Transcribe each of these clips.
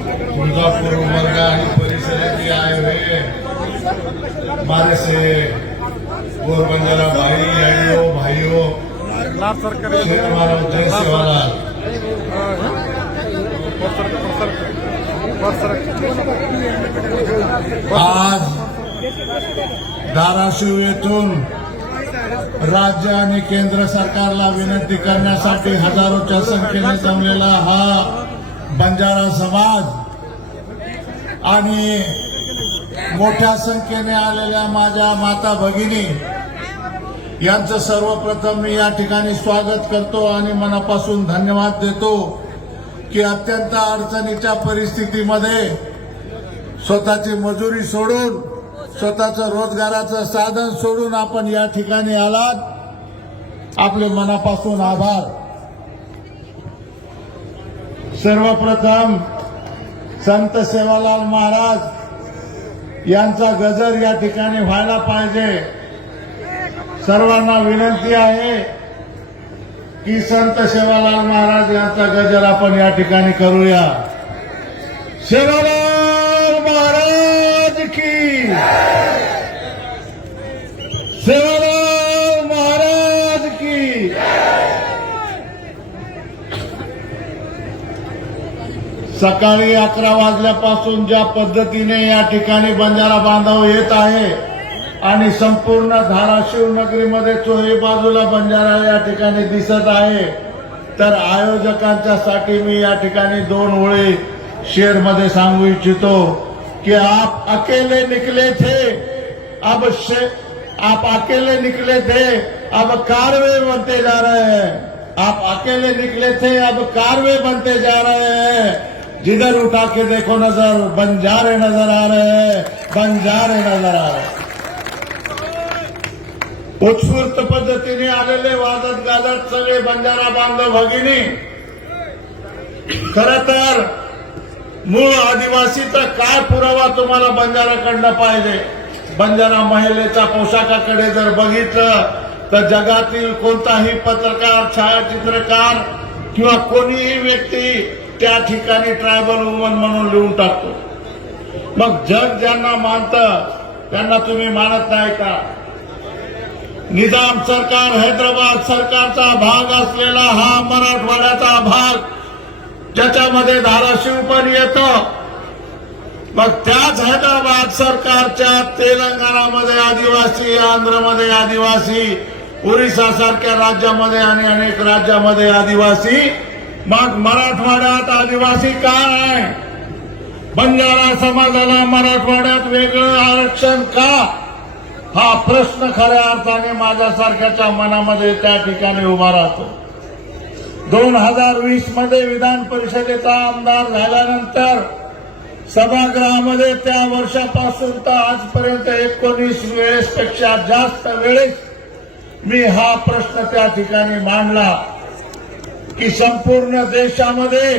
तुळजापूर उमरगा आणि परिसर के आए हुए हमारे से गोर बंजारा भाई बहनों भाइयों सरकारी हमारा जय सेवालाल आज धाराशिव येथून राज्य आणि केंद्र सरकारला विनंती करण्यासाठी हजारोच्या संख्येने जमलेला हा बंजारा समाज आणि मोठ्या संख्येने आलेल्या माझ्या माता भगिनी यांचं सर्वप्रथम मी या ठिकाणी स्वागत करतो आणि मनापासून धन्यवाद देतो की अत्यंत अडचणीच्या परिस्थितीमध्ये स्वतःची मजुरी सोडून स्वतःचं रोजगाराचं साधन सोडून आपण या ठिकाणी आलात. आपले मनापासून आभार. सर्वप्रथम संत सेवालाल महाराज यांचा गजर या ठिकाणी व्हायला पाहिजे. सर्वांना विनंती आहे की संत सेवालाल महाराज यांचा गजर आपण या ठिकाणी करूया. सेवालाल महाराज की सेवालाल महाराज की सकाळी अकरा वाजल्यापासून ज्या पद्धतीने या ठिकाणी बंजारा बांधव येत आहे आणि संपूर्ण धाराशिव नगरीमध्ये चोही बाजूला बंजारा या ठिकाणी दिसत आहे तर आयोजकांच्या साठी मी या ठिकाणी दोन ओळी शेरमध्ये सांगू इच्छितो की आप अकेले निकले थे अब शे, आप अकेले निकले थे अब कारवे बनते जा रहे हैं। आप अकेले निकले थे अब कारवे बनते जा रहे हैं। जिधर उठा के देखो नजर बंजारे नजर आ रहे हैं बंजारे नजर आ रहे हैं उत्स्फूर्त पद्धतीने आलेले वादत गाजत सगळे बंजारा बांधव भगिनी खर तर मूळ आदिवासीचा काय पुरावा तुम्हाला बंजाराकडनं पाहिजे बंजारा महिलेच्या पोशाखाकडे जर बघितलं तर जगातील कोणताही पत्रकार छायाचित्रकार किंवा कोणीही व्यक्ती त्या ठिकाणी ट्रायबल वुमन म्हणून लिहून टाकतो. मग जग ज्यांना मानतं त्यांना तुम्ही मानत नाही का? निजाम सरकार हैदराबाद सरकारचा भाग असलेला हा मराठवाड्याचा भाग ज्याच्यामध्ये धाराशिव पण येतं. मग त्याच हैदराबाद सरकारच्या तेलंगणामध्ये आदिवासी आंध्रमध्ये आदिवासी ओरिसा सारख्या राज्यामध्ये आणि अनेक राज्यामध्ये आदिवासी मग मराठवाड्यात आदिवासी काय? आहे बंजारा समाजाला मराठवाड्यात वेगळं आरक्षण का? हा प्रश्न खऱ्या अर्थाने माझ्यासारख्याच्या मनामध्ये त्या ठिकाणी उभा राहतो. दोन हजार वीसमध्ये विधान परिषदेचा आमदार झाल्यानंतर सभागृहामध्ये त्या वर्षापासून तर आजपर्यंत एकोणीस वेळेसपेक्षा जास्त वेळेस मी हा प्रश्न त्या ठिकाणी मांडला. की संपूर्ण देशामध्ये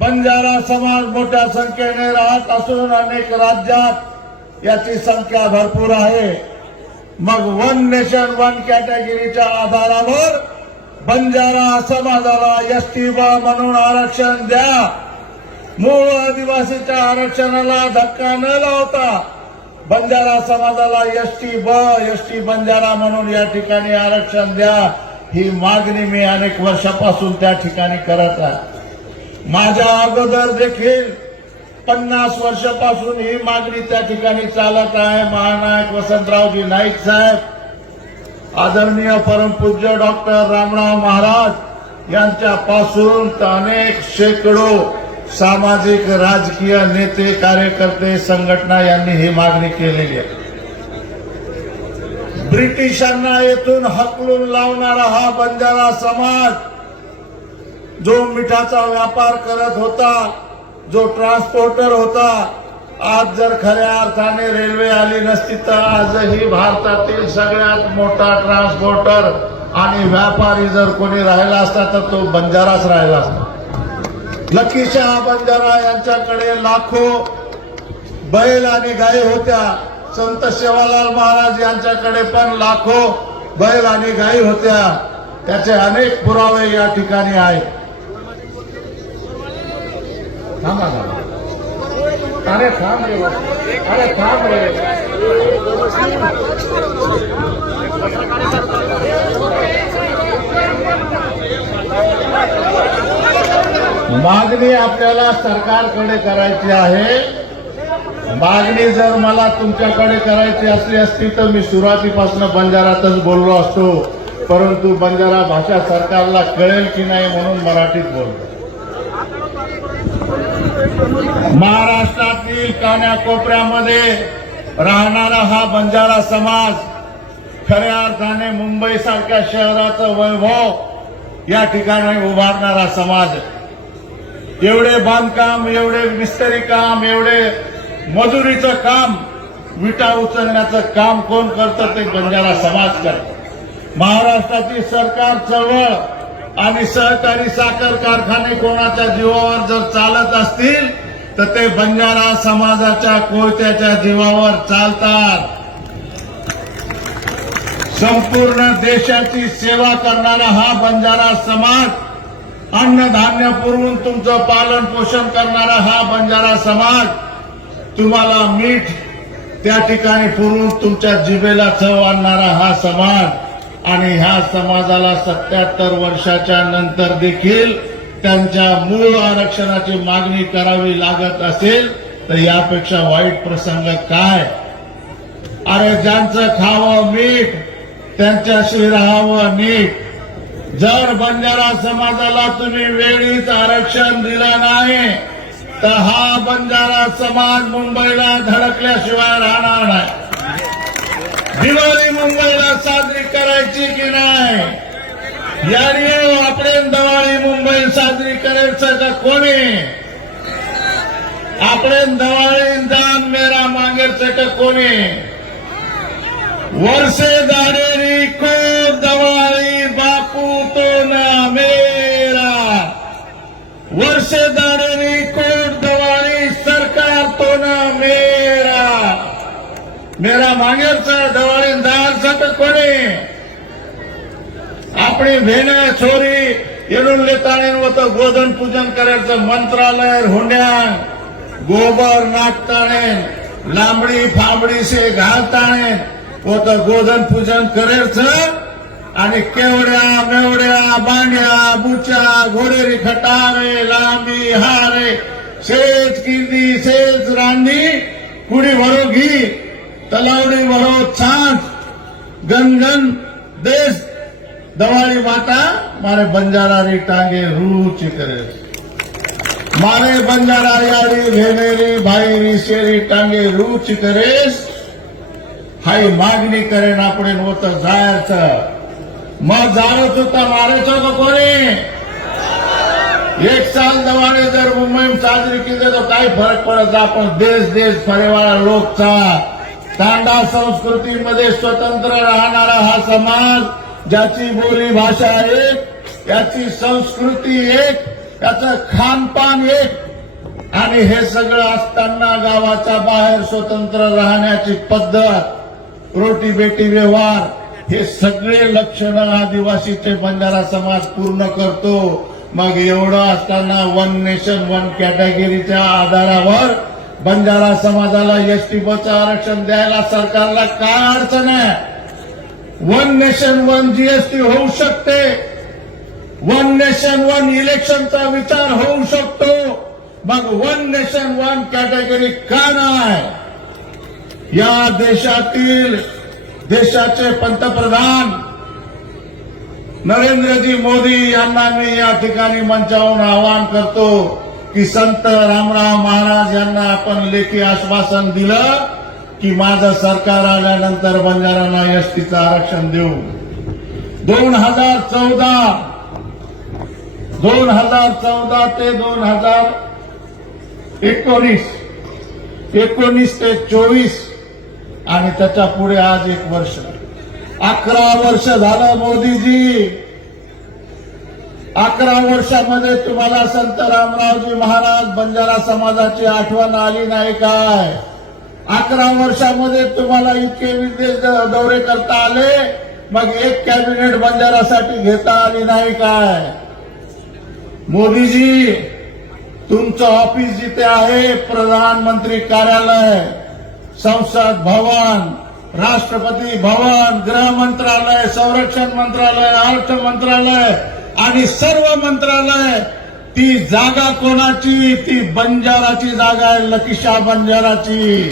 बंजारा समाज मोठ्या संख्येने राहत असून अनेक राज्यात याची संख्या भरपूर आहे. मग वन नेशन वन कॅटेगरीच्या आधारावर बंजारा समाजाला एसटी ब म्हणून आरक्षण द्या. मूळ आदिवासीच्या आरक्षणाला धक्का न लावता बंजारा समाजाला एसटी ब एसटी बंजारा म्हणून या ठिकाणी आरक्षण द्या. ही मागणी मी अनेक वर्षापासून त्या ठिकाणी करत आहे. माझ्या अगोदर देखील पन्नास वर्षापासून ही मागणी त्या ठिकाणी चालत आहे. महानायक वसंतरावजी नाईक साहेब आदरणीय परमपूज्य डॉक्टर रामराव महाराज यांच्यापासून तर अनेक शेकडो सामाजिक राजकीय नेते कार्यकर्ते संघटना यांनी ही मागणी केलेली आहे. ब्रिटिशांना येथून हकलून लावणारा हा बंजारा समाज जो मिठाचा व्यापार करत होता जो ट्रान्सपोर्टर होता आज जर खऱ्या अर्थाने रेल्वे आली नसती तर आजही भारतातील सगळ्यात मोठा ट्रान्सपोर्टर आणि व्यापारी जर कोणी राहिला असता तर तो बंजाराच राहिला असता. लकीशहा बंजारा यांच्याकडे लाखो बैल आणि गायी होत्या. संत सेवालाल महाराज यांच्याकडे पण लाखो बैल आणि गायी होत्या. त्याचे अनेक पुरावे या ठिकाणी आहेत. थांबा अरे थांब रे अरे थांब रे. मागणी आपल्याला सरकारकडे करायची आहे. मागणी जर मला तुमच्याकडे करायची असली असती तर मी सुरुवातीपासून बंजारातच बोललो असतो. परंतु बंजारा भाषा सरकारला कळेल की नाही म्हणून मराठीत बोलतो महाराष्ट्रातील कान्याकोपऱ्यामध्ये राहणारा हा बंजारा समाज खऱ्या अर्थाने मुंबई सारख्या शहराचं वैभव या ठिकाणी उभारणारा समाज. एवढे बांधकाम एवढे मिस्त्री काम एवढे मजुरीचं काम विटा उचलण्याचं काम कोण करतं ते बंजारा समाज करतो. महाराष्ट्राची सरकार चळवळ आणि सहकारी साखर कारखाने कोणाच्या जीवावर जर चालत असतील तर ते बंजारा समाजाच्या कोयत्याच्या जीवावर चालतात. संपूर्ण देशाची सेवा करणारा हा बंजारा समाज अन्नधान्य पुरवून तुमचं पालन पोषण करणारा हा बंजारा समाज तुम्हाला मीठ त्या ठिकाणी पुरून तुमच्या जिभेला चव आणणारा हा समाज आणि ह्या समाजाला सत्याहत्तर वर्षाच्या नंतर देखील त्यांच्या मूळ आरक्षणाची मागणी करावी लागत असेल तर यापेक्षा वाईट प्रसंग काय? अरे ज्यांचं खावं मीठ त्यांच्याशी राहावं नीट. जर बंजारा समाजाला तुम्ही वेळीच आरक्षण दिलं नाही तर हा बंजारा समाज मुंबईला धडकल्याशिवाय राहणार नाही. दिवाळी मुंबईला साजरी करायची की नाही? यारी आपले दिवाळी मुंबई साजरी करायचं का कोणी? आपले दिवाळी दान मेरा मागेच का कोणी? वर्षे दारेरी कोण ડાંગરસા દવાળી કોને આપણી વેને છોરી એનું લેતાણી વત ગોધન પૂજન કરે છે મંત્રાલય હુંડ્યા ગોબર નાખતાણે લાંબડી ફાંબડી છે ઘાલતાણે પોત ગોધન पूजन કરે છે आणि केवड्या मेवड्या बांड्या बुच्या घोडेरी खटारे लांबी हारे शेज किंदी शेज रांडी कुडी भरो घी तलावडी भरो छाछ गनगन देश दवाड़ी माता मारे बंजारा री टांगे रूच करे मारे बंजारा यारी भेनेरी भाई री शेरी टांगे रूच करेस हाई मागणी करेन आपण होतं जायचं मग जावत होता मारायचं का कोणी एक साल दवाने जर मुंबई साजरी केली तर काही फरक पडत आपण देश देश फरेवाळा लोकचा तांडा संस्कृतीमध्ये स्वतंत्र राहणारा हा समाज ज्याची बोली भाषा एक याची संस्कृती एक याचं खानपान एक. आणि हे सगळं असताना गावाच्या बाहेर स्वतंत्र राहण्याची पद्धत रोटी बेटी व्यवहार हे सगळे लक्षण आदिवासीचे बंजारा समाज पूर्ण करतो. मग एवढं असताना वन नेशन वन कॅटेगरीच्या आधारावर बंजारा समाजाला एसटी बसचं आरक्षण द्यायला सरकारला काय अडचण आहे? वन नेशन वन जीएसटी होऊ शकते. वन नेशन वन इलेक्शनचा विचार होऊ शकतो. मग वन नेशन वन कॅटेगरी का नाही? या देशातील देशाचे पंतप्रधान नरेंद्रजी मोदी यांना मी या ठिकाणी मंचावरून आवाहन करतो. की संत रामराव महाराज यांना आपण लेखी आश्वासन दिलं की माझं सरकार आल्यानंतर बंजारांना एसटीचं आरक्षण देऊ. दोन हजार चौदा दोन हजार चौदा ते दोन हजार एकोणीस एकोणीस ते चोवीस आणि त्याच्या पुढे आज एक वर्ष. अकरा वर्ष झालं मोदीजी. अकरा वर्षामध्ये तुम्हाला संत रामरावजी महाराज बंजारा समाजाची आठवण आली नाही काय? अकरा वर्षामध्ये तुम्हाला इतके विदेश दौरे करता आले मग एक कॅबिनेट बंजारासाठी घेता आली नाही काय? मोदीजी तुमचं ऑफिस जिथे आहे प्रधानमंत्री कार्यालय संसद भवन राष्ट्रपती भवन गृह मंत्रालय संरक्षण मंत्रालय अर्थ मंत्रालय आणि सर्व मंत्रालय ती जागा कोणाची? ती बंजाराची जागा आहे लकिशा बंजाराची.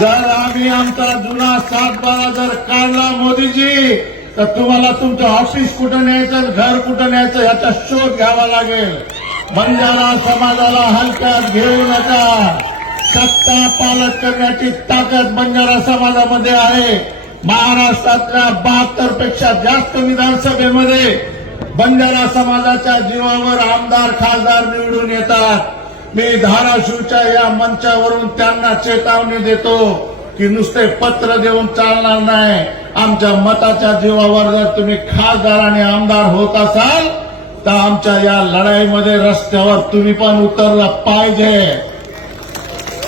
जर आम्ही आमचा जुना सातबारा जर काढला मोदीजी तर तुम्हाला तुमचं ऑफिस कुठं न्यायचं घर कुठं न्यायचं याचा शोध घ्यावा लागेल. बंजारा समाजाला हलक्यात घेऊ नका. सत्ता पालक करण्याची ताकद बंजारा समाजामध्ये आहे. महाराष्ट्रातल्या बहात्तरपेक्षा जास्त विधानसभेमध्ये बंजारा समाजाच्या जीवावर आमदार खासदार निवडून येतात. मी धाराशिवच्या या मंचावरून त्यांना चेतावणी देतो की नुसते पत्र देऊन चालणार नाही. आमच्या मताच्या जीवावर जर तुम्ही खासदार आणि आमदार होत असाल तर आमच्या या लढाईमध्ये रस्त्यावर तुम्ही पण उतरला पाहिजे.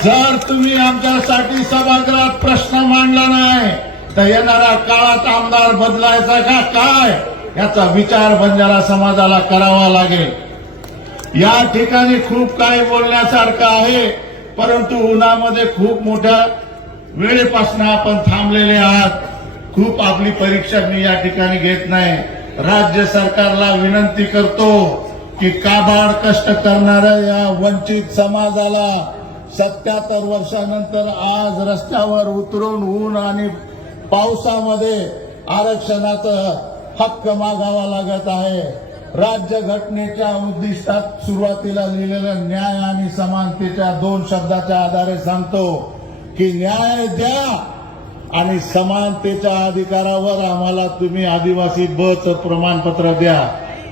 जर तुम्ही आमच्यासाठी सभागृहात प्रश्न मांडला नाही तर येणाऱ्या काळात आमदार बदलायचा का? काय? याचा विचार बंजारा समाजाला करावा लागेल. या ठिकाणी खूप काही बोलण्यासारखं आहे परंतु उन्हामध्ये खूप मोठ्या वेळेपासून आपण थांबलेले आहात. खूप आपली परीक्षा मी या ठिकाणी घेत नाही. राज्य सरकारला विनंती करतो की काबाड कष्ट करणाऱ्या या वंचित समाजाला सत्याहत्तर वर्षानंतर आज रस्त्यावर उतरून ऊन आणि पावसामध्ये आरक्षणाचा हक्क मागावा लागत आहे. राज्य घटनेच्या उद्दिष्टात सुरुवातीला लिहिलेलं न्याय आणि समानतेच्या दोन शब्दाच्या आधारे सांगतो की न्याय द्या आणि समानतेच्या अधिकारावर आम्हाला तुम्ही आदिवासी बचं प्रमाणपत्र द्या.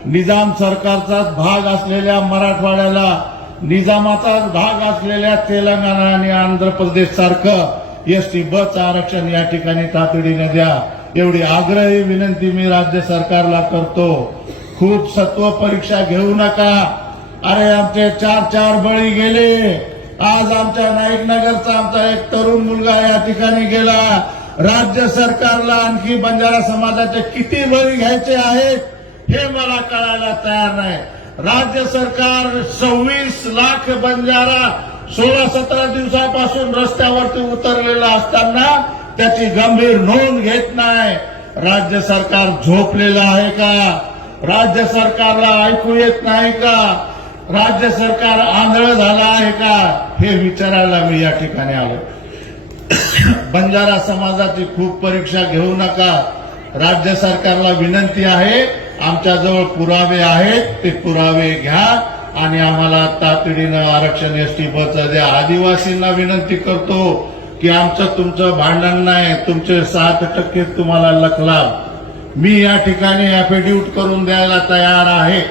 निजाम सरकारचाच भाग असलेल्या मराठवाड्याला निजामाचा भाग असलेल्या तेलंगणा आणि आंध्र प्रदेश सारखं एसटी बस आरक्षण या ठिकाणी तातडीने द्या. एवढी आग्रही विनंती मी राज्य सरकारला करतो. खूप सत्व परीक्षा घेऊ नका. अरे आमचे चार चार बळी गेले. आज आमच्या नाईक नगरचा आमचा एक तरुण मुलगा या ठिकाणी गेला. राज्य सरकारला आणखी बंजारा समाजाचे किती बळी घ्यायचे आहेत हे मला कळायला तयार नाही. राज्य सरकार सव्वीस लाख बंजारा सोळा सतरा दिवसापासून रस्त्यावरती उतरलेला असताना त्याची गंभीर नोंद घेत नाही. राज्य सरकार झोपलेलं आहे का? राज्य सरकारला ऐकू येत नाही का? राज्य सरकार आंधळ झालं आहे का? हे विचारायला मी या ठिकाणी आलो. बंजारा समाजाची खूप परीक्षा घेऊ नका. राज्य सरकारला विनंती आहे आमच्याजवळ पुरावे आहेत ते पुरावे घ्या. आणि आम्हाला तातडीनं आरक्षण एसटी बस द्या आदिवासींना विनंती करतो की आमचं तुमचं भांडण नाही तुमचे सात टक्के तुम्हाला लखलाभ मी या ठिकाणी ऍफिड्यूट करून द्यायला तयार आहे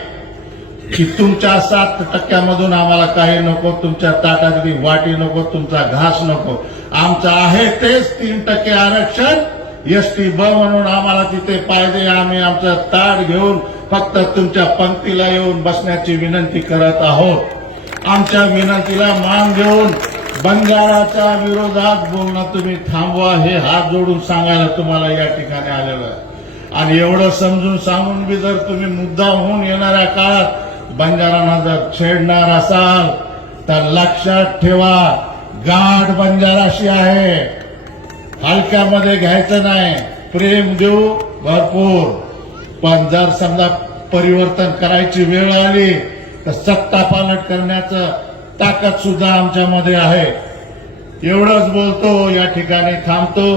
की तुमच्या सात टक्क्यामधून आम्हाला काही नको तुमच्या ताटातली वाटी नको तुमचा घास नको. आमचं आहे तेच तीन टक्के आरक्षण. एसटी ब म्हणून आम्हाला तिथे पाहिजे आम्ही आमचं ताट घेऊन फक्त तुमच्या पंक्तीला येऊन बसण्याची विनंती करत आहोत. आमच्या विनंतीला मान देऊन बंजाराच्या विरोधात बोलणं तुम्ही थांबवा हे हात जोडून सांगायला तुम्हाला या ठिकाणी आलेलं आणि एवढं समजून सांगून बी जर तुम्ही मुद्दा होऊन येणाऱ्या काळात बंजारांना जर छेडणार असाल तर लक्षात ठेवा गाठ बंजाराशी आहे. हलक्यामध्ये घ्यायचं नाही. प्रेम देऊ भरपूर. पण जर समजा परिवर्तन करायची वेळ आली तर सत्ता पालट करण्याचं ताकद सुद्धा आमच्यामध्ये आहे. एवढंच बोलतो या ठिकाणी थांबतो.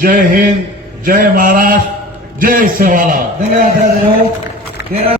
जय हिंद जय महाराष्ट्र जय सेवाला धन्यवाद